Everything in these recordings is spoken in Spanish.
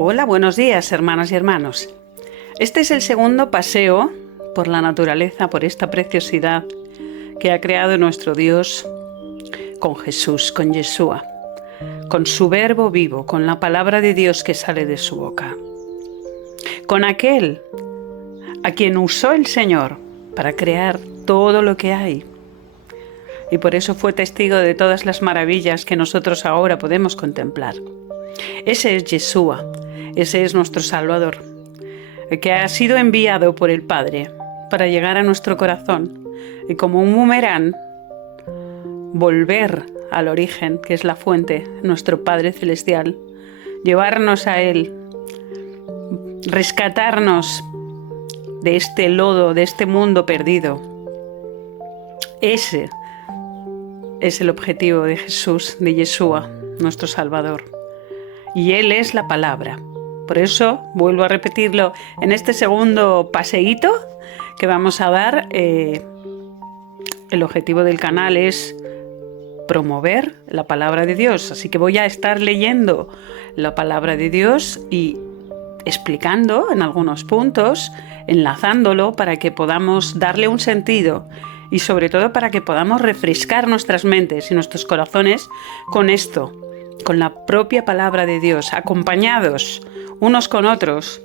Hola, buenos días, hermanas y hermanos. Este es el segundo paseo por la naturaleza, por esta preciosidad que ha creado nuestro Dios con Jesús, con Yeshua, con su verbo vivo, con la palabra de Dios que sale de su boca, con aquel a quien usó el Señor para crear todo lo que hay. Y por eso fue testigo de todas las maravillas que nosotros ahora podemos contemplar. Ese es Yeshua, ese es nuestro Salvador, el que ha sido enviado por el Padre para llegar a nuestro corazón y como un boomerang volver al origen, que es la fuente, nuestro Padre Celestial, llevarnos a Él, rescatarnos de este lodo, de este mundo perdido. Ese es el objetivo de Jesús, de Yeshua, nuestro Salvador. Y Él es la palabra. Por eso, vuelvo a repetirlo, en este segundo paseíto que vamos a dar, el objetivo del canal es promover la palabra de Dios. Así que voy a estar leyendo la palabra de Dios y explicando en algunos puntos, enlazándolo para que podamos darle un sentido y sobre todo para que podamos refrescar nuestras mentes y nuestros corazones con esto, con la propia palabra de Dios, acompañados unos con otros.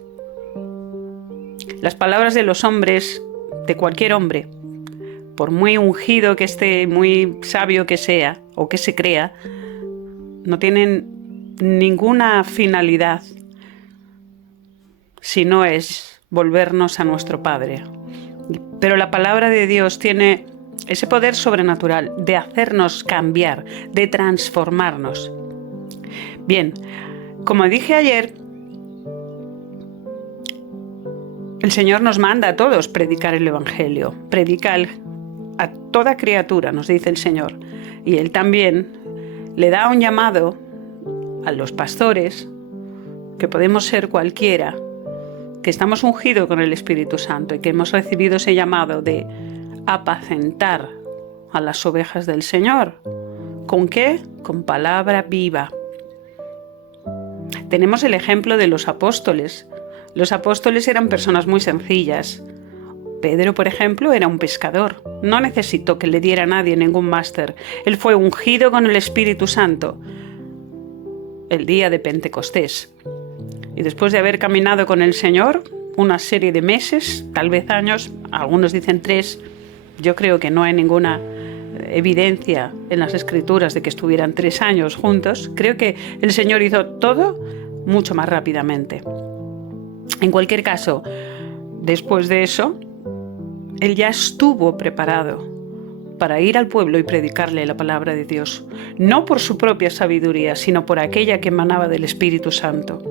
Las palabras de los hombres, de cualquier hombre, por muy ungido que esté, muy sabio que sea o que se crea, no tienen ninguna finalidad si no es volvernos a nuestro Padre. Pero la palabra de Dios tiene ese poder sobrenatural de hacernos cambiar, de transformarnos. Bien, como dije ayer, el Señor nos manda a todos predicar el Evangelio. Predica a toda criatura, nos dice el Señor. Y Él también le da un llamado a los pastores, que podemos ser cualquiera, que estamos ungidos con el Espíritu Santo y que hemos recibido ese llamado de apacentar a las ovejas del Señor. ¿Con qué? Con palabra viva. Tenemos el ejemplo de los apóstoles. Los apóstoles eran personas muy sencillas. Pedro, por ejemplo, era un pescador. No necesitó que le diera a nadie ningún máster. Él fue ungido con el Espíritu Santo el día de Pentecostés. Y después de haber caminado con el Señor una serie de meses, tal vez años, algunos dicen 3, yo creo que no hay ninguna evidencia en las Escrituras de que estuvieran 3 años juntos. Creo que el Señor hizo todo mucho más rápidamente. En cualquier caso, después de eso, Él ya estuvo preparado para ir al pueblo y predicarle la palabra de Dios, no por su propia sabiduría, sino por aquella que emanaba del Espíritu Santo.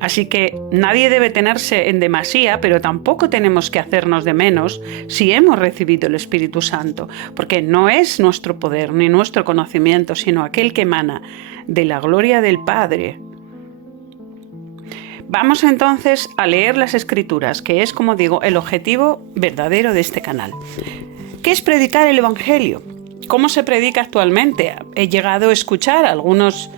Así que nadie debe tenerse en demasía, pero tampoco tenemos que hacernos de menos si hemos recibido el Espíritu Santo, porque no es nuestro poder ni nuestro conocimiento, sino aquel que emana de la gloria del Padre. Vamos entonces a leer las Escrituras, que es, como digo, el objetivo verdadero de este canal. ¿Qué es predicar el Evangelio? ¿Cómo se predica actualmente? He llegado a escuchar a algunos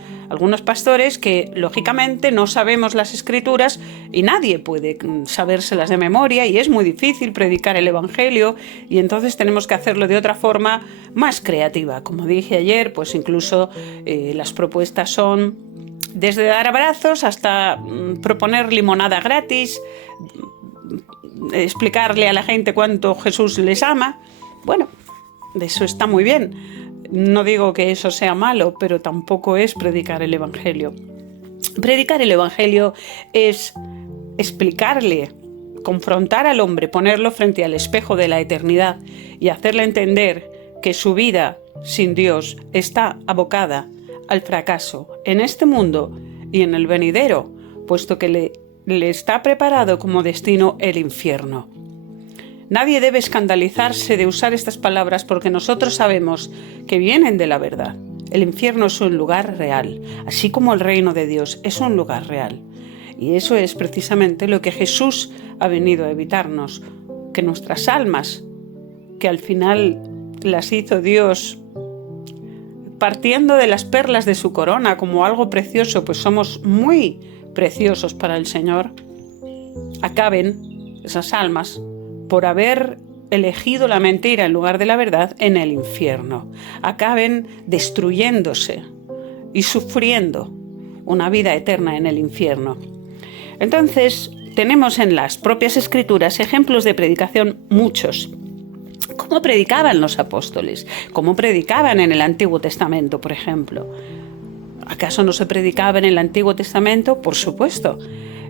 pastores que lógicamente no sabemos las Escrituras y nadie puede sabérselas de memoria y es muy difícil predicar el Evangelio y entonces tenemos que hacerlo de otra forma más creativa. Como dije ayer, pues incluso las propuestas son desde dar abrazos hasta proponer limonada gratis, explicarle a la gente cuánto Jesús les ama. Bueno, eso está muy bien. No digo que eso sea malo, pero tampoco es predicar el Evangelio. Predicar el Evangelio es explicarle, confrontar al hombre, ponerlo frente al espejo de la eternidad y hacerle entender que su vida sin Dios está abocada al fracaso en este mundo y en el venidero, puesto que le está preparado como destino el infierno. Nadie debe escandalizarse de usar estas palabras porque nosotros sabemos que vienen de la verdad. El infierno es un lugar real, así como el reino de Dios es un lugar real. Y eso es precisamente lo que Jesús ha venido a evitarnos, que nuestras almas, que al final las hizo Dios partiendo de las perlas de su corona como algo precioso, pues somos muy preciosos para el Señor, acaben esas almas por haber elegido la mentira en lugar de la verdad en el infierno, acaben destruyéndose y sufriendo una vida eterna en el infierno. Entonces, tenemos en las propias Escrituras ejemplos de predicación muchos. ¿Cómo predicaban los apóstoles? ¿Cómo predicaban en el Antiguo Testamento, por ejemplo? ¿Acaso no se predicaba en el Antiguo Testamento? Por supuesto.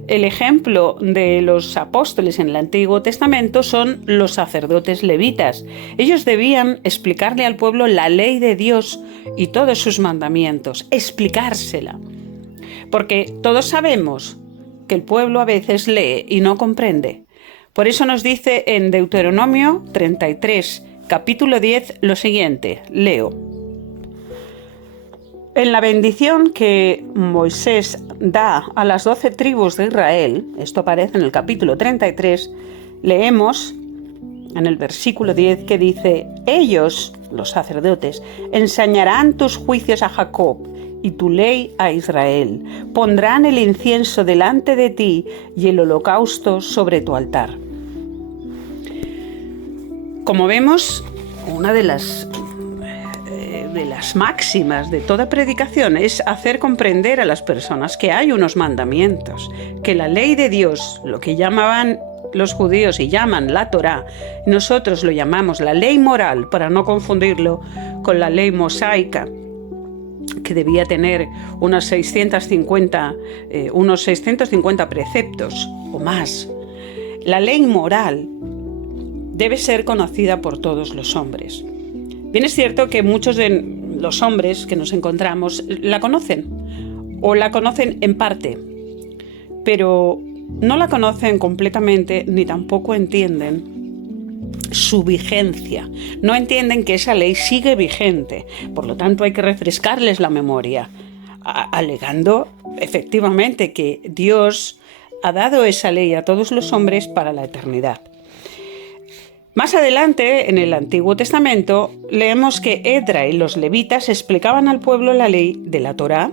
El ejemplo de los apóstoles en el Antiguo Testamento son los sacerdotes levitas. Ellos debían explicarle al pueblo la ley de Dios y todos sus mandamientos, explicársela. Porque todos sabemos que el pueblo a veces lee y no comprende. Por eso nos dice en Deuteronomio 33, capítulo 10, lo siguiente, leo. En la bendición que Moisés da a las 12 tribus de Israel, esto aparece en el capítulo 33, leemos en el versículo 10 que dice: ellos, los sacerdotes, enseñarán tus juicios a Jacob y tu ley a Israel. Pondrán el incienso delante de ti y el holocausto sobre tu altar. Como vemos, una de las máximas de toda predicación es hacer comprender a las personas que hay unos mandamientos, que la ley de Dios, lo que llamaban los judíos y llaman la Torá, nosotros lo llamamos la ley moral, para no confundirlo con la ley mosaica, que debía tener unos 650 preceptos o más. La ley moral debe ser conocida por todos los hombres. Bien es cierto que muchos de los hombres que nos encontramos la conocen, o la conocen en parte, pero no la conocen completamente ni tampoco entienden su vigencia. No entienden que esa ley sigue vigente. Por lo tanto, hay que refrescarles la memoria, alegando efectivamente que Dios ha dado esa ley a todos los hombres para la eternidad. Más adelante, en el Antiguo Testamento, leemos que Edra y los levitas explicaban al pueblo la ley de la Torá,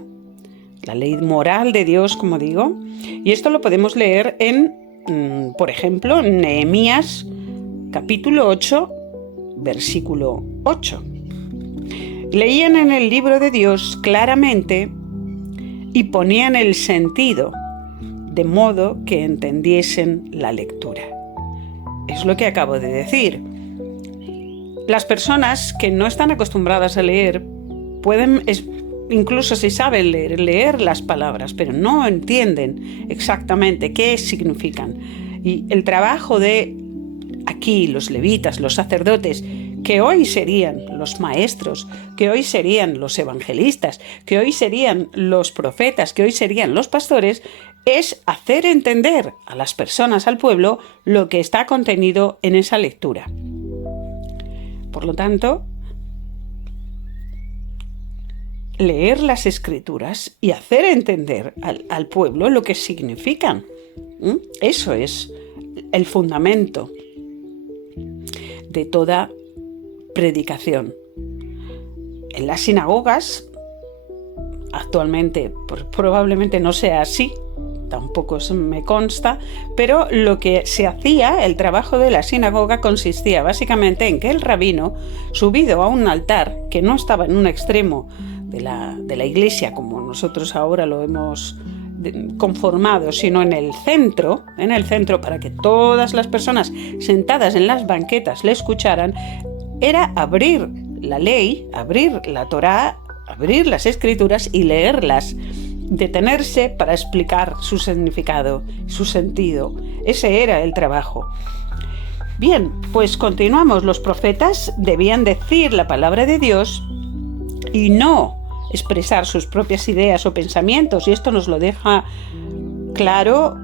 la ley moral de Dios, como digo, y esto lo podemos leer en, por ejemplo, Nehemías, capítulo 8, versículo 8. Leían en el libro de Dios claramente y ponían el sentido, de modo que entendiesen la lectura. Es lo que acabo de decir. Las personas que no están acostumbradas a leer pueden, incluso si saben leer las palabras, pero no entienden exactamente qué significan. Y el trabajo de aquí, los levitas, los sacerdotes, que hoy serían los maestros, que hoy serían los evangelistas, que hoy serían los profetas, que hoy serían los pastores, es hacer entender a las personas, al pueblo, lo que está contenido en esa lectura. Por lo tanto, leer las Escrituras y hacer entender al pueblo lo que significan. Eso es el fundamento de toda predicación. En las sinagogas, actualmente probablemente no sea así, tampoco me consta, pero lo que se hacía, el trabajo de la sinagoga, consistía básicamente en que el rabino, subido a un altar que no estaba en un extremo de la iglesia como nosotros ahora lo hemos conformado, sino en el centro para que todas las personas sentadas en las banquetas le escucharan, era abrir la ley, abrir la Torá, abrir las Escrituras y leerlas, detenerse para explicar su significado, su sentido. Ese era el trabajo. Bien, pues continuamos. Los profetas debían decir la palabra de Dios y no expresar sus propias ideas o pensamientos, y esto nos lo deja claro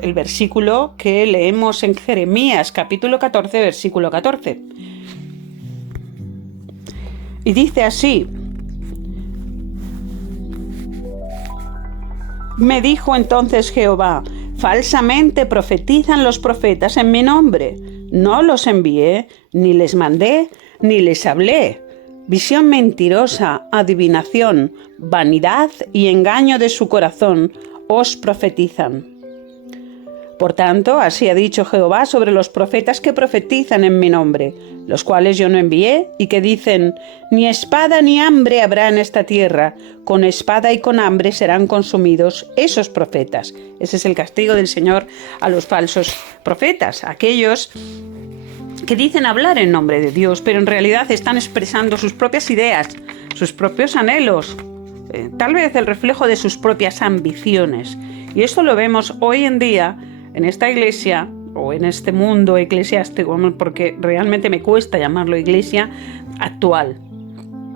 el versículo que leemos en Jeremías, capítulo 14, versículo 14. Y dice así: me dijo entonces Jehová, falsamente profetizan los profetas en mi nombre. No los envié, ni les mandé, ni les hablé. visión mentirosa, adivinación, vanidad y engaño de su corazón os profetizan. Por tanto, así ha dicho Jehová sobre los profetas que profetizan en mi nombre, los cuales yo no envié, y que dicen: ni espada ni hambre habrá en esta tierra, con espada y con hambre serán consumidos esos profetas. Ese es el castigo del Señor a los falsos profetas, aquellos que dicen hablar en nombre de Dios, pero en realidad están expresando sus propias ideas, sus propios anhelos, tal vez el reflejo de sus propias ambiciones. Y esto lo vemos hoy en día en esta iglesia o en este mundo eclesiástico, porque realmente me cuesta llamarlo iglesia actual.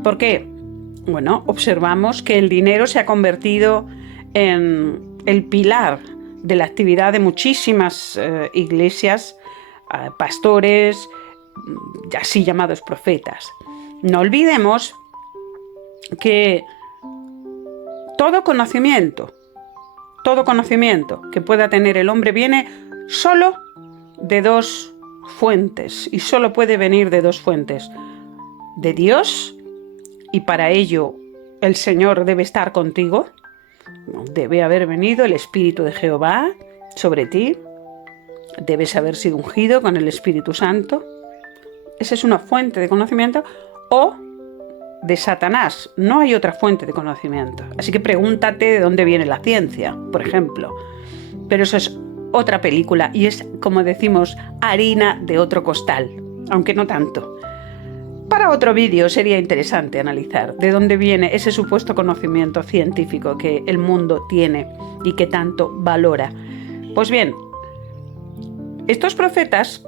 ¿Por qué? Bueno, observamos que el dinero se ha convertido en el pilar de la actividad de muchísimas iglesias, pastores, así llamados profetas. No olvidemos que todo conocimiento que pueda tener el hombre viene solo de dos fuentes, y solo puede venir de dos fuentes: de Dios, y para ello el Señor debe estar contigo, debe haber venido el Espíritu de Jehová sobre ti, debes haber sido ungido con el Espíritu Santo. Esa es una fuente de conocimiento. O de Satanás. No hay otra fuente de conocimiento. Así que pregúntate de dónde viene la ciencia, por ejemplo. Pero eso es otra película y es, como decimos, harina de otro costal, aunque no tanto. Para otro vídeo sería interesante analizar de dónde viene ese supuesto conocimiento científico que el mundo tiene y que tanto valora. Pues bien, estos profetas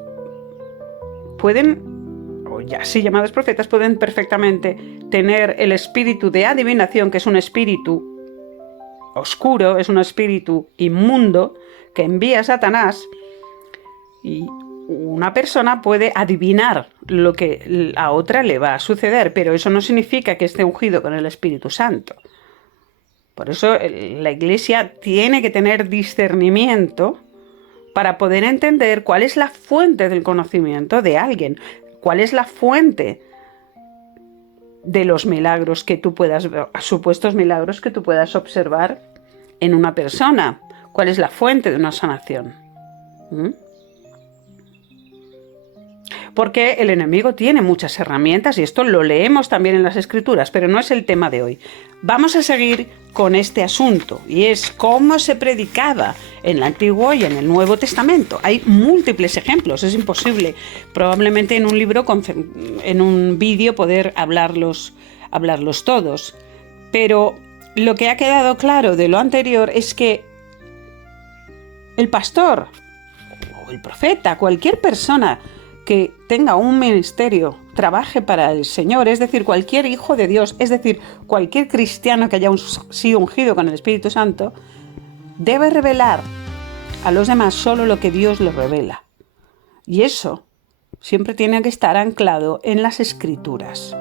pueden, o ya así llamados profetas, pueden perfectamente tener el espíritu de adivinación, que es un espíritu oscuro, es un espíritu inmundo que envía Satanás, y una persona puede adivinar lo que a otra le va a suceder, pero eso no significa que esté ungido con el Espíritu Santo. Por eso la Iglesia tiene que tener discernimiento para poder entender cuál es la fuente del conocimiento de alguien, cuál es la fuente de los milagros que tú puedas, supuestos milagros que tú puedas observar en una persona, cuál es la fuente de una sanación. Porque el enemigo tiene muchas herramientas, y esto lo leemos también en las Escrituras, pero no es el tema de hoy. Vamos a seguir con este asunto, y es cómo se predicaba en el Antiguo y en el Nuevo Testamento. Hay múltiples ejemplos, es imposible probablemente en un libro, en un vídeo, poder hablarlos todos. Pero lo que ha quedado claro de lo anterior es que el pastor o el profeta, cualquier persona que tenga un ministerio, trabaje para el Señor, es decir, cualquier hijo de Dios, es decir, cualquier cristiano que haya sido ungido con el Espíritu Santo, debe revelar a los demás solo lo que Dios le revela. Y eso siempre tiene que estar anclado en las Escrituras,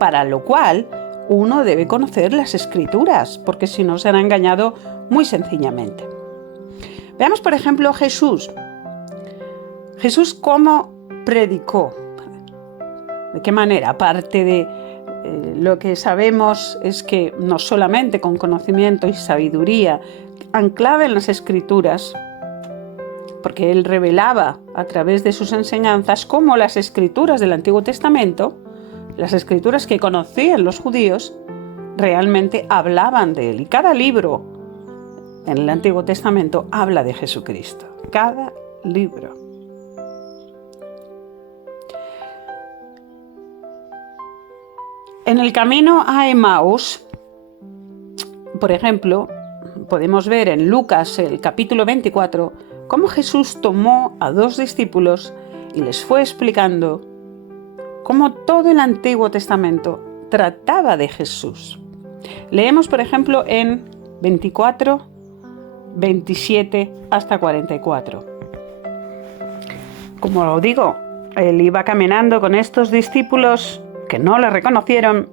para lo cual uno debe conocer las Escrituras, porque si no será engañado muy sencillamente. Veamos, por ejemplo, Jesús. Jesús, ¿cómo predicó? ¿De qué manera? Aparte de lo que sabemos es que no solamente con conocimiento y sabiduría anclada en las Escrituras, porque él revelaba a través de sus enseñanzas cómo las Escrituras del Antiguo Testamento, las Escrituras que conocían los judíos, realmente hablaban de él. Y cada libro en el Antiguo Testamento habla de Jesucristo. Cada libro. En el camino a Emaús, por ejemplo, podemos ver en Lucas, el capítulo 24, cómo Jesús tomó a dos discípulos y les fue explicando cómo todo el Antiguo Testamento trataba de Jesús. Leemos, por ejemplo, en 24, 27 hasta 44. Como os digo, él iba caminando con estos discípulos que no le reconocieron,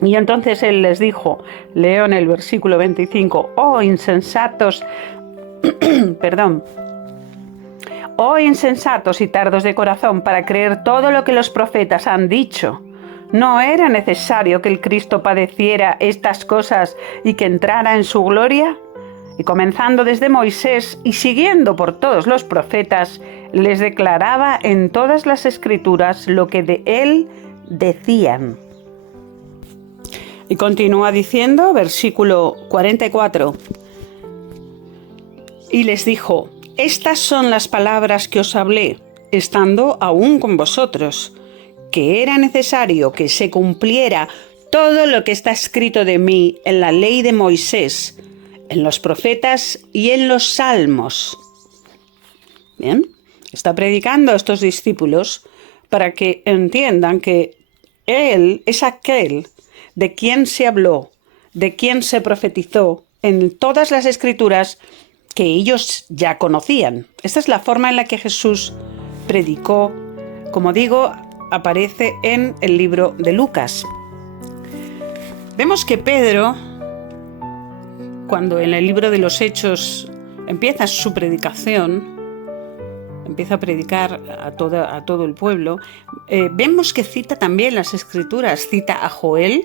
y entonces él les dijo, leo en el versículo 25, oh insensatos, oh insensatos y tardos de corazón para creer todo lo que los profetas han dicho. ¿No era necesario que el Cristo padeciera estas cosas y que entrara en su gloria? Y comenzando desde Moisés y siguiendo por todos los profetas, les declaraba en todas las Escrituras lo que de él decían. Y continúa diciendo, versículo 44. Y les dijo: estas son las palabras que os hablé, estando aún con vosotros, que era necesario que se cumpliera todo lo que está escrito de mí en la ley de Moisés, en los profetas y en los salmos. Bien, está predicando a estos discípulos para que entiendan que Él es aquel de quien se habló, de quien se profetizó en todas las Escrituras que ellos ya conocían. Esta es la forma en la que Jesús predicó. Como digo, aparece en el libro de Lucas. Vemos que Pedro, cuando en el libro de los Hechos empieza su predicación, empieza a predicar a todo el pueblo, vemos que cita también las Escrituras, cita a Joel,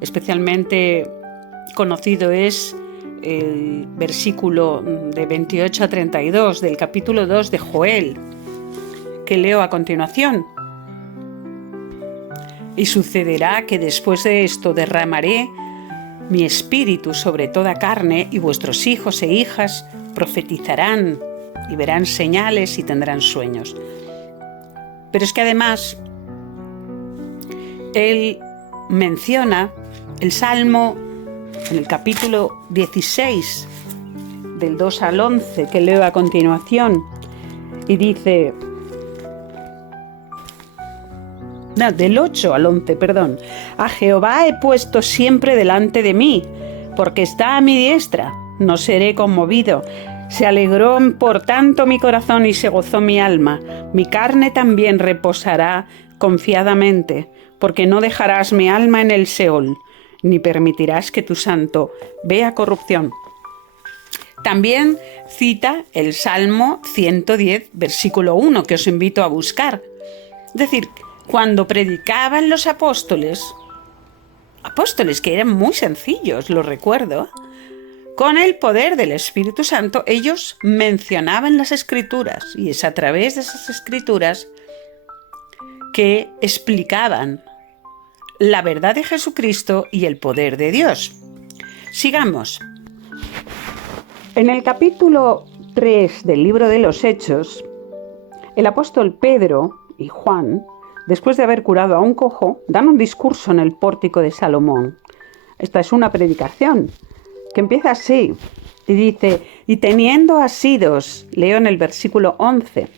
especialmente conocido es el versículo de 28 a 32 del capítulo 2 de Joel, que leo a continuación. Y sucederá que después de esto derramaré mi espíritu sobre toda carne, y vuestros hijos e hijas profetizarán y verán señales y tendrán sueños. Pero es que además él menciona el Salmo en el capítulo 16, del 2 al 11, que leo a continuación, y dice... No, del 8 al 11, perdón. A Jehová he puesto siempre delante de mí, porque está a mi diestra, no seré conmovido. Se alegró por tanto mi corazón y se gozó mi alma. Mi carne también reposará confiadamente, porque no dejarás mi alma en el Seol, ni permitirás que tu santo vea corrupción. También cita el Salmo 110, versículo 1, que os invito a buscar. Es decir, cuando predicaban los apóstoles que eran muy sencillos, lo recuerdo, con el poder del Espíritu Santo, ellos mencionaban las Escrituras, y es a través de esas Escrituras que explicaban la verdad de Jesucristo y el poder de Dios. Sigamos. En el capítulo 3 del libro de los Hechos, el apóstol Pedro y Juan, después de haber curado a un cojo, dan un discurso en el pórtico de Salomón. Esta es una predicación que empieza así y dice: y teniendo asidos, leo en el versículo 11,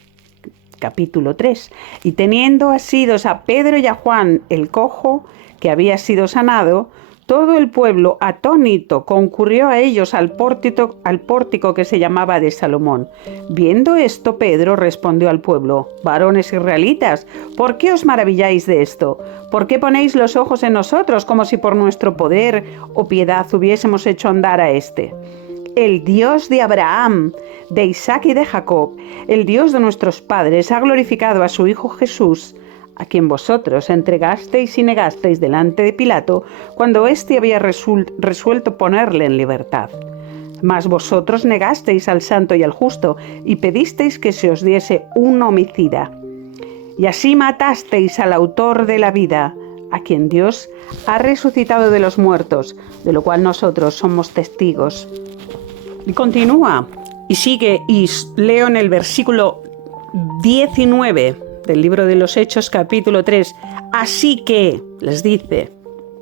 capítulo 3, y teniendo asidos a Pedro y a Juan el cojo que había sido sanado, todo el pueblo atónito concurrió a ellos al pórtico que se llamaba de Salomón. Viendo esto, Pedro respondió al pueblo: varones israelitas, ¿por qué os maravilláis de esto? ¿Por qué ponéis los ojos en nosotros como si por nuestro poder o piedad hubiésemos hecho andar a este? El Dios de Abraham, de Isaac y de Jacob, el Dios de nuestros padres, ha glorificado a su Hijo Jesús, a quien vosotros entregasteis y negasteis delante de Pilato, cuando éste había resuelto ponerle en libertad. Mas vosotros negasteis al santo y al justo, y pedisteis que se os diese un homicida. Y así matasteis al autor de la vida, a quien Dios ha resucitado de los muertos, de lo cual nosotros somos testigos. Y continúa, y sigue, y leo en el versículo 19 del libro de los Hechos, capítulo 3. Así que, les dice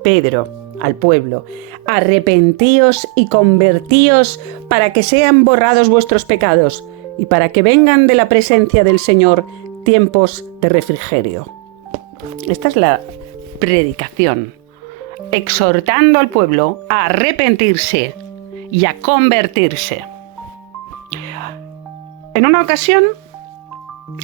Pedro al pueblo: arrepentíos y convertíos para que sean borrados vuestros pecados y para que vengan de la presencia del Señor tiempos de refrigerio. Esta es la predicación, exhortando al pueblo a arrepentirse y a convertirse. En una ocasión,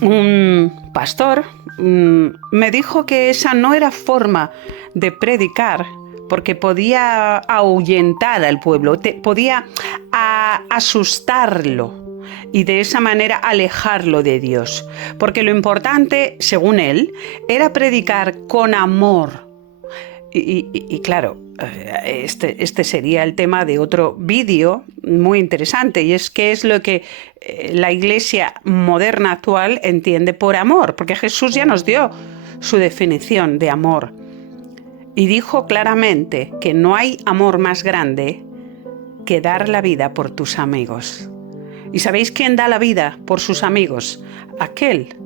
un pastor me dijo que esa no era forma de predicar, porque podía ahuyentar al pueblo, podía asustarlo y de esa manera alejarlo de Dios. Porque lo importante, según él, era predicar con amor, Y claro, este sería el tema de otro vídeo muy interesante, y es qué es lo que la Iglesia moderna actual entiende por amor, porque Jesús ya nos dio su definición de amor y dijo claramente que no hay amor más grande que dar la vida por tus amigos. ¿Y sabéis quién da la vida por sus amigos? Aquel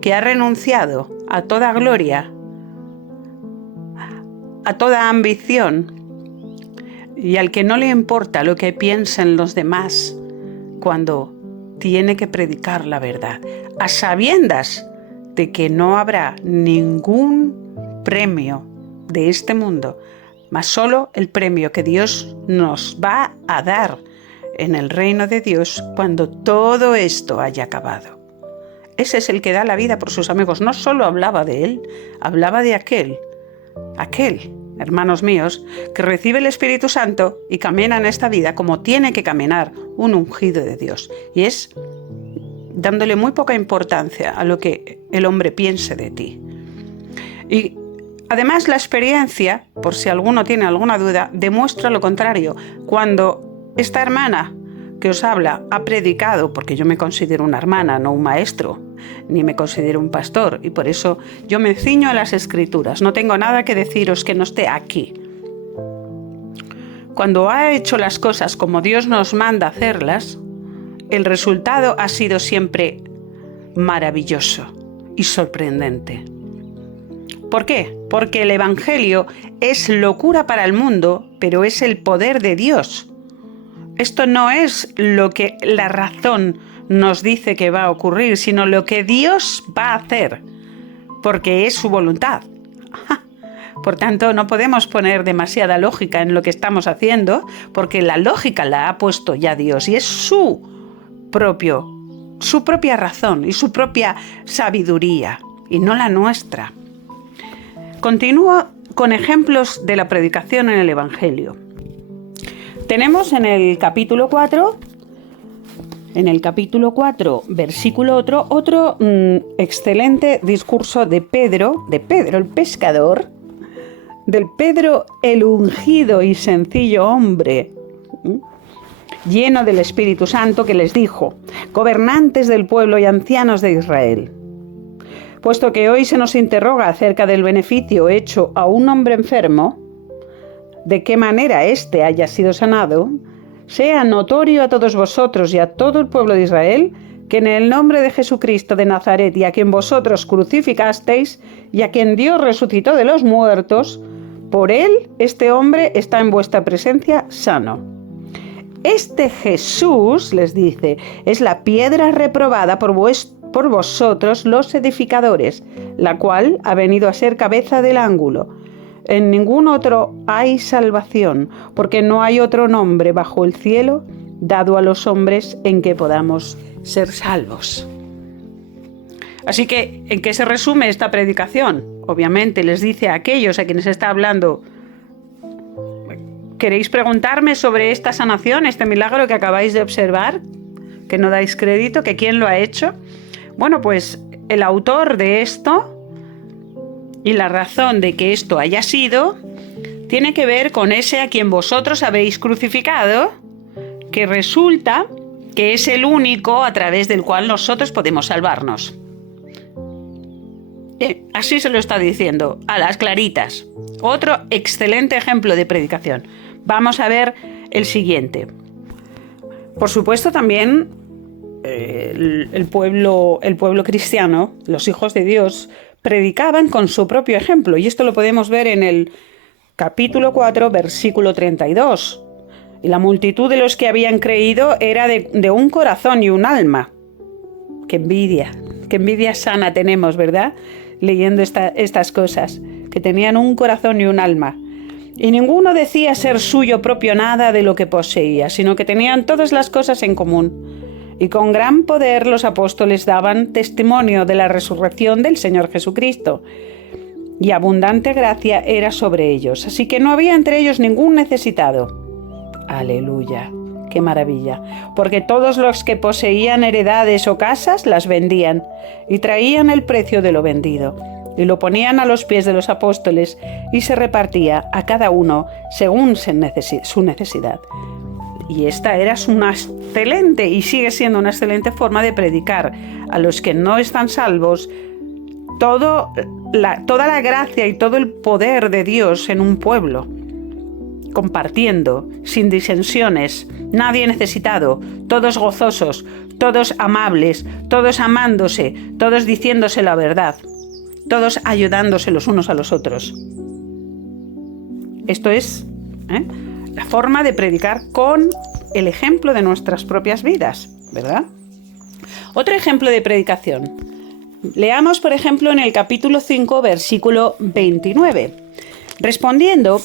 que ha renunciado a toda gloria, a toda ambición, y al que no le importa lo que piensen los demás cuando tiene que predicar la verdad, a sabiendas de que no habrá ningún premio de este mundo, mas solo el premio que Dios nos va a dar en el reino de Dios cuando todo esto haya acabado. Ese es el que da la vida por sus amigos. No solo hablaba de él, hablaba de aquel, hermanos míos, que recibe el Espíritu Santo y camina en esta vida como tiene que caminar un ungido de Dios. Y es dándole muy poca importancia a lo que el hombre piense de ti. Y además la experiencia, por si alguno tiene alguna duda, demuestra lo contrario. Cuando esta hermana que os habla ha predicado, porque yo me considero una hermana, no un maestro, ni me considero un pastor, y por eso yo me ciño a las Escrituras, no tengo nada que deciros que no esté aquí. Cuando ha hecho las cosas como Dios nos manda hacerlas, el resultado ha sido siempre maravilloso y sorprendente. ¿Por qué? Porque el Evangelio es locura para el mundo, pero es el poder de Dios. Esto no es lo que la razón nos dice que va a ocurrir, sino lo que Dios va a hacer, porque es su voluntad. Por tanto, no podemos poner demasiada lógica en lo que estamos haciendo, porque la lógica la ha puesto ya Dios y es su propia razón y su propia sabiduría, y no la nuestra. Continúo con ejemplos de la predicación en el Evangelio. Tenemos en el capítulo 4, versículo otro excelente discurso de Pedro el pescador, del Pedro el ungido y sencillo hombre, lleno del Espíritu Santo, que les dijo: gobernantes del pueblo y ancianos de Israel, puesto que hoy se nos interroga acerca del beneficio hecho a un hombre enfermo, de qué manera éste haya sido sanado, sea notorio a todos vosotros y a todo el pueblo de Israel que en el nombre de Jesucristo de Nazaret, y a quien vosotros crucificasteis y a quien Dios resucitó de los muertos, por él este hombre está en vuestra presencia sano. Este Jesús, les dice, es la piedra reprobada por vosotros los edificadores, la cual ha venido a ser cabeza del ángulo. En ningún otro hay salvación, porque no hay otro nombre bajo el cielo dado a los hombres en que podamos ser salvos. Así que, ¿en qué se resume esta predicación? Obviamente les dice a aquellos a quienes está hablando: ¿queréis preguntarme sobre esta sanación, este milagro que acabáis de observar? ¿Que no dais crédito? ¿Que quién lo ha hecho? Bueno, pues el autor de esto y la razón de que esto haya sido tiene que ver con ese a quien vosotros habéis crucificado, que resulta que es el único a través del cual nosotros podemos salvarnos. Así se lo está diciendo, a las claritas. Otro excelente ejemplo de predicación. Vamos a ver el siguiente. Por supuesto, también el pueblo cristiano, los hijos de Dios, predicaban con su propio ejemplo. Y esto lo podemos ver en el capítulo 4, versículo 32. Y la multitud de los que habían creído era de un corazón y un alma. ¡Qué envidia sana tenemos, ¿verdad? Leyendo estas cosas, que tenían un corazón y un alma. Y ninguno decía ser suyo propio nada de lo que poseía, sino que tenían todas las cosas en común. Y con gran poder los apóstoles daban testimonio de la resurrección del Señor Jesucristo. Y abundante gracia era sobre ellos, así que no había entre ellos ningún necesitado. ¡Aleluya! ¡Qué maravilla! Porque todos los que poseían heredades o casas las vendían y traían el precio de lo vendido y lo ponían a los pies de los apóstoles y se repartía a cada uno según su necesidad. Y esta era una excelente y sigue siendo una excelente forma de predicar a los que no están salvos toda la gracia y todo el poder de Dios en un pueblo, compartiendo, sin disensiones, nadie necesitado, todos gozosos, todos amables, todos amándose, todos diciéndose la verdad, todos ayudándose los unos a los otros. Esto es la forma de predicar con el ejemplo de nuestras propias vidas, ¿verdad? Otro ejemplo de predicación. Leamos, por ejemplo, en el capítulo 5, versículo 29. Respondiendo,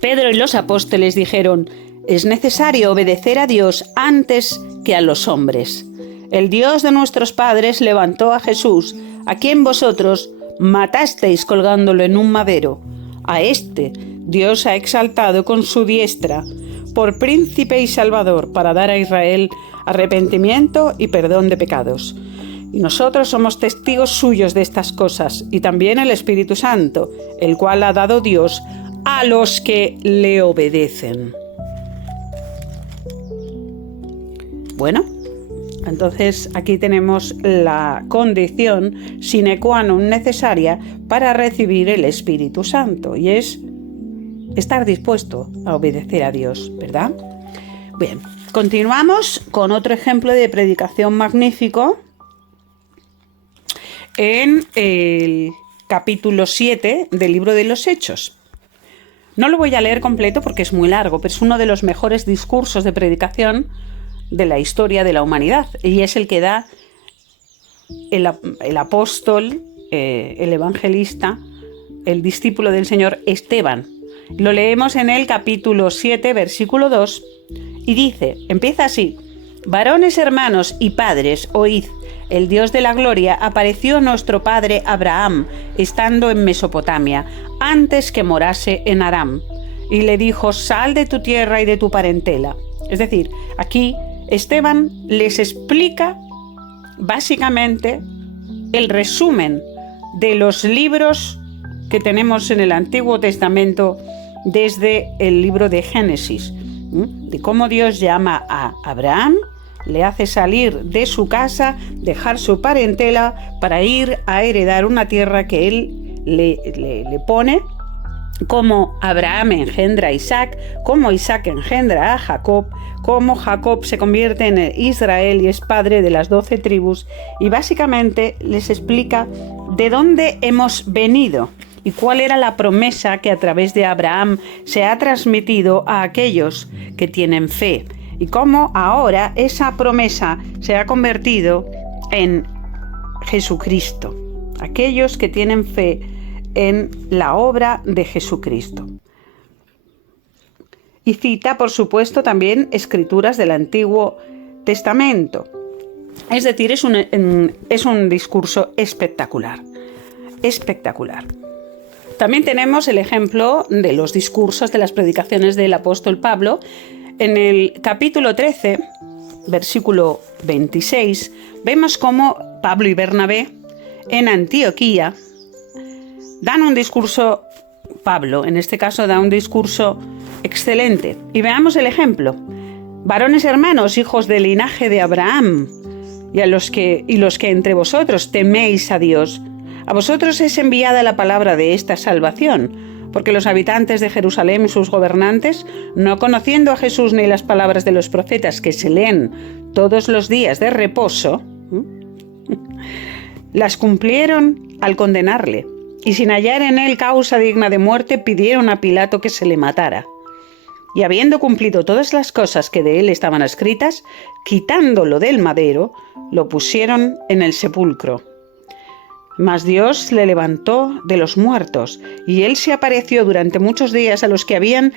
Pedro y los apóstoles dijeron: es necesario obedecer a Dios antes que a los hombres. El Dios de nuestros padres levantó a Jesús, a quien vosotros matasteis colgándolo en un madero. A este Dios ha exaltado con su diestra por príncipe y salvador para dar a Israel arrepentimiento y perdón de pecados. Y nosotros somos testigos suyos de estas cosas, y también el Espíritu Santo, el cual ha dado Dios a los que le obedecen. Bueno, entonces aquí tenemos la condición sine qua non necesaria para recibir el Espíritu Santo, y es estar dispuesto a obedecer a Dios, ¿verdad? Bien, continuamos con otro ejemplo de predicación magnífico en el capítulo 7 del libro de los Hechos. No lo voy a leer completo porque es muy largo, pero es uno de los mejores discursos de predicación de la historia de la humanidad, y es el que da el apóstol, el evangelista, el discípulo del Señor Esteban. Lo leemos en el capítulo 7, versículo 2, y dice, empieza así: varones hermanos y padres, oíd, el Dios de la gloria apareció a nuestro padre Abraham, estando en Mesopotamia, antes que morase en Aram, y le dijo: sal de tu tierra y de tu parentela. Es decir, aquí Esteban les explica básicamente el resumen de los libros que tenemos en el Antiguo Testamento desde el libro de Génesis, de cómo Dios llama a Abraham, le hace salir de su casa, dejar su parentela para ir a heredar una tierra que él le pone, cómo Abraham engendra a Isaac, cómo Isaac engendra a Jacob, cómo Jacob se convierte en Israel y es padre de las 12 tribus, y básicamente les explica de dónde hemos venido y cuál era la promesa que a través de Abraham se ha transmitido a aquellos que tienen fe, y cómo ahora esa promesa se ha convertido en Jesucristo, aquellos que tienen fe en la obra de Jesucristo. Y cita, por supuesto, también escrituras del Antiguo Testamento. Es decir, es un discurso espectacular. Espectacular. También tenemos el ejemplo de los discursos de las predicaciones del apóstol Pablo. En el capítulo 13, versículo 26, vemos cómo Pablo y Bernabé en Antioquía dan un discurso. Pablo, en este caso, da un discurso excelente. Y veamos el ejemplo. Varones hermanos, hijos del linaje de Abraham, y los que entre vosotros teméis a Dios, a vosotros es enviada la palabra de esta salvación, porque los habitantes de Jerusalén y sus gobernantes, no conociendo a Jesús ni las palabras de los profetas que se leen todos los días de reposo, las cumplieron al condenarle, y sin hallar en él causa digna de muerte, pidieron a Pilato que se le matara. Y habiendo cumplido todas las cosas que de él estaban escritas, quitándolo del madero, lo pusieron en el sepulcro. Mas Dios le levantó de los muertos, y él se apareció durante muchos días a los que habían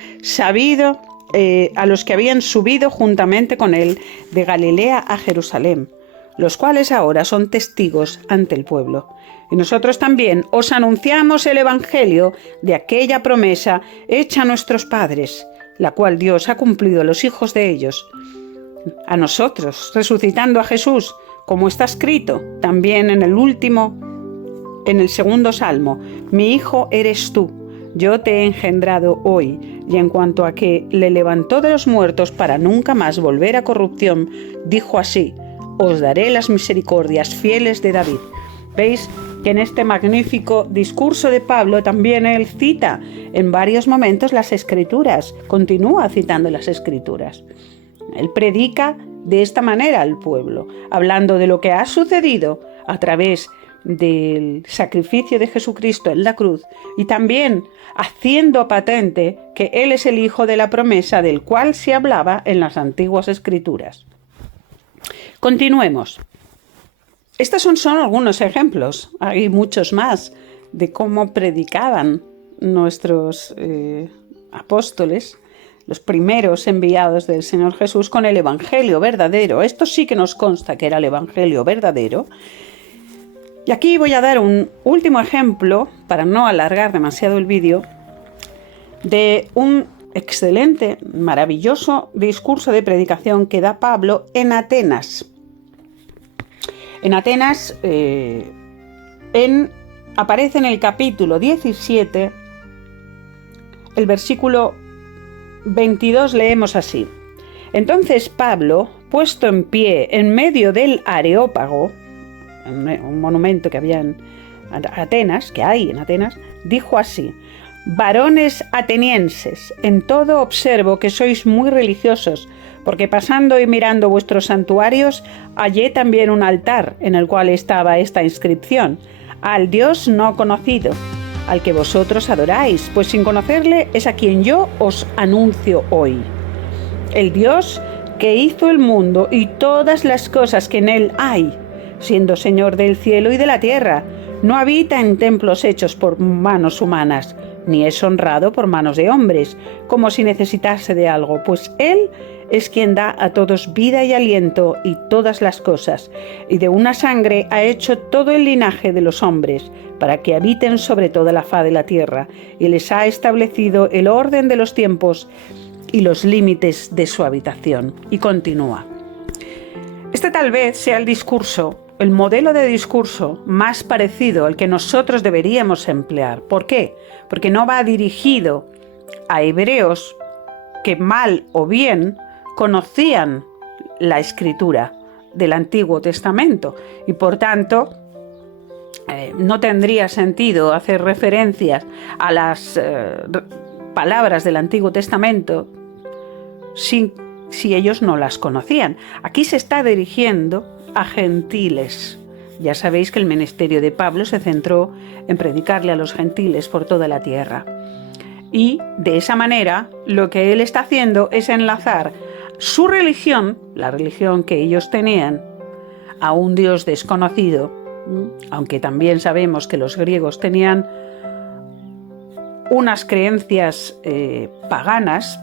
subido juntamente con él de Galilea a Jerusalén, los cuales ahora son testigos ante el pueblo. Y nosotros también os anunciamos el evangelio de aquella promesa hecha a nuestros padres, la cual Dios ha cumplido a los hijos de ellos, a nosotros, resucitando a Jesús, como está escrito también en el último en el segundo salmo: mi hijo eres tú, yo te he engendrado hoy. Y en cuanto a que le levantó de los muertos para nunca más volver a corrupción, dijo así: os daré las misericordias fieles de David. ¿Veis que en este magnífico discurso de Pablo también él cita en varios momentos las Escrituras? Continúa citando las Escrituras. Él predica de esta manera al pueblo, hablando de lo que ha sucedido a través del sacrificio de Jesucristo en la cruz, y también haciendo patente que Él es el Hijo de la promesa del cual se hablaba en las antiguas Escrituras. Continuemos. Estos son algunos ejemplos, hay muchos más, de cómo predicaban nuestros apóstoles, los primeros enviados del Señor Jesús, con el Evangelio verdadero. Esto sí que nos consta que era el Evangelio verdadero. Y aquí voy a dar un último ejemplo, para no alargar demasiado el vídeo, de un excelente, maravilloso discurso de predicación que da Pablo en Atenas. En Atenas aparece en el capítulo 17, el versículo 22, leemos así: entonces Pablo, puesto en pie en medio del Areópago, un monumento que había en Atenas, que hay en Atenas, dijo así: varones atenienses, en todo observo que sois muy religiosos, porque pasando y mirando vuestros santuarios, hallé también un altar en el cual estaba esta inscripción: al Dios no conocido, al que vosotros adoráis, pues sin conocerle es a quien yo os anuncio hoy. El Dios que hizo el mundo y todas las cosas que en él hay, siendo Señor del cielo y de la tierra, no habita en templos hechos por manos humanas, ni es honrado por manos de hombres, como si necesitase de algo, pues Él es quien da a todos vida y aliento y todas las cosas, y de una sangre ha hecho todo el linaje de los hombres, para que habiten sobre toda la faz de la tierra, y les ha establecido el orden de los tiempos y los límites de su habitación. Y continúa. Este tal vez sea el discurso, el modelo de discurso más parecido al que nosotros deberíamos emplear. ¿Por qué? Porque no va dirigido a hebreos que mal o bien conocían la escritura del Antiguo Testamento y por tanto no tendría sentido hacer referencias a las palabras del Antiguo Testamento si ellos no las conocían. Aquí se está dirigiendo a gentiles. Ya sabéis que el ministerio de Pablo se centró en predicarle a los gentiles por toda la tierra. Y de esa manera lo que él está haciendo es enlazar su religión, la religión que ellos tenían, a un Dios desconocido, aunque también sabemos que los griegos tenían unas creencias paganas,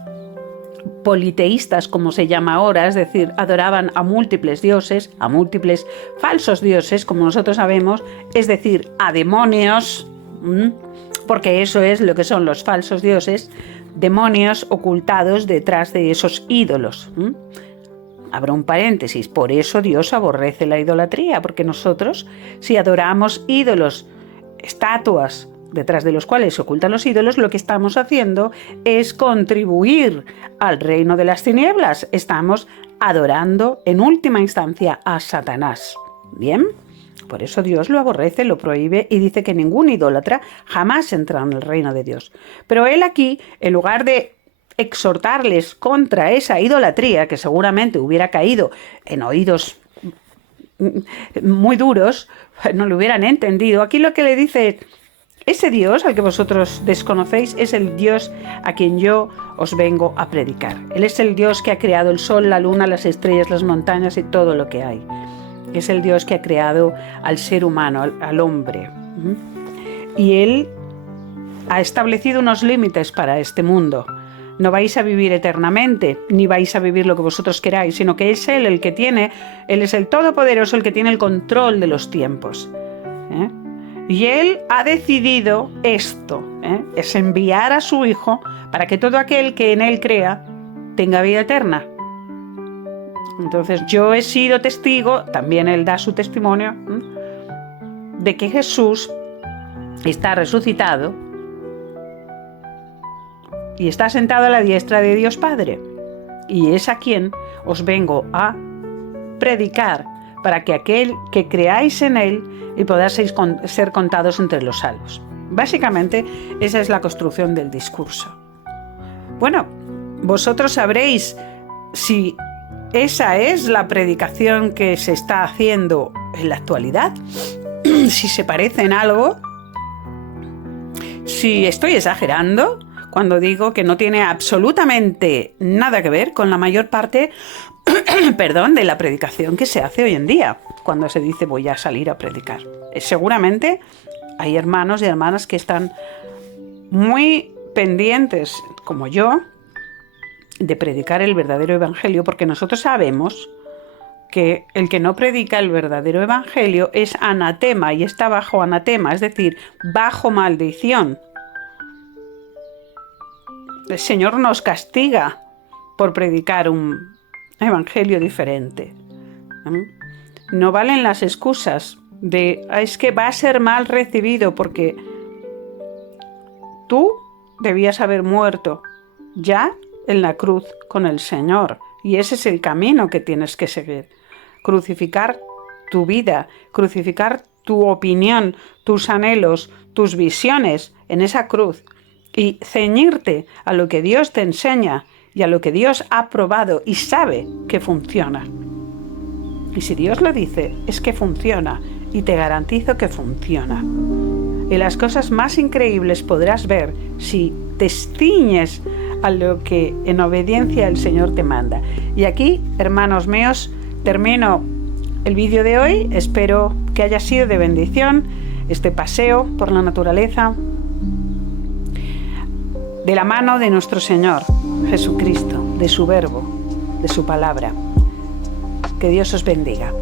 politeístas, como se llama ahora, es decir, adoraban a múltiples dioses, a múltiples falsos dioses, como nosotros sabemos, es decir, a demonios, porque eso es lo que son los falsos dioses, demonios ocultados detrás de esos ídolos. Abro un paréntesis, por eso Dios aborrece la idolatría, porque nosotros, si adoramos ídolos, estatuas, detrás de los cuales se ocultan los ídolos, lo que estamos haciendo es contribuir al reino de las tinieblas. Estamos adorando en última instancia a Satanás. ¿Bien? Por eso Dios lo aborrece, lo prohíbe y dice que ningún idólatra jamás entra en el reino de Dios. Pero él aquí, en lugar de exhortarles contra esa idolatría, que seguramente hubiera caído en oídos muy duros, no lo hubieran entendido, aquí lo que le dice es: ese Dios al que vosotros desconocéis es el Dios a quien yo os vengo a predicar. Él es el Dios que ha creado el sol, la luna, las estrellas, las montañas y todo lo que hay. Es el Dios que ha creado al ser humano, al hombre. Y Él ha establecido unos límites para este mundo. No vais a vivir eternamente, ni vais a vivir lo que vosotros queráis, sino que es Él el que tiene, Él es el Todopoderoso, el que tiene el control de los tiempos. Y Él ha decidido esto, es enviar a su Hijo para que todo aquel que en Él crea tenga vida eterna. Entonces yo he sido testigo, también Él da su testimonio, de que Jesús está resucitado y está sentado a la diestra de Dios Padre. Y es a quien os vengo a predicar, para que aquel que creáis en él y podáis ser contados entre los salvos. Básicamente, esa es la construcción del discurso. Bueno, vosotros sabréis si esa es la predicación que se está haciendo en la actualidad, si se parece en algo, si estoy exagerando cuando digo que no tiene absolutamente nada que ver con la mayor parte de la predicación que se hace hoy en día, cuando se dice voy a salir a predicar. Seguramente hay hermanos y hermanas que están muy pendientes, como yo, de predicar el verdadero evangelio, porque nosotros sabemos que el que no predica el verdadero evangelio es anatema y está bajo anatema, es decir, bajo maldición. El Señor nos castiga por predicar un evangelio diferente. No valen las excusas de es que va a ser mal recibido porque tú debías haber muerto ya en la cruz con el Señor, y ese es el camino que tienes que seguir. Crucificar tu vida, crucificar tu opinión, tus anhelos, tus visiones en esa cruz y ceñirte a lo que Dios te enseña y a lo que Dios ha probado y sabe que funciona. Y si Dios lo dice, es que funciona, y te garantizo que funciona. Y las cosas más increíbles podrás ver si te ciñes a lo que en obediencia el Señor te manda. Y aquí, hermanos míos, termino el vídeo de hoy. Espero que haya sido de bendición este paseo por la naturaleza de la mano de nuestro Señor Jesucristo, de su verbo, de su palabra. Que Dios os bendiga.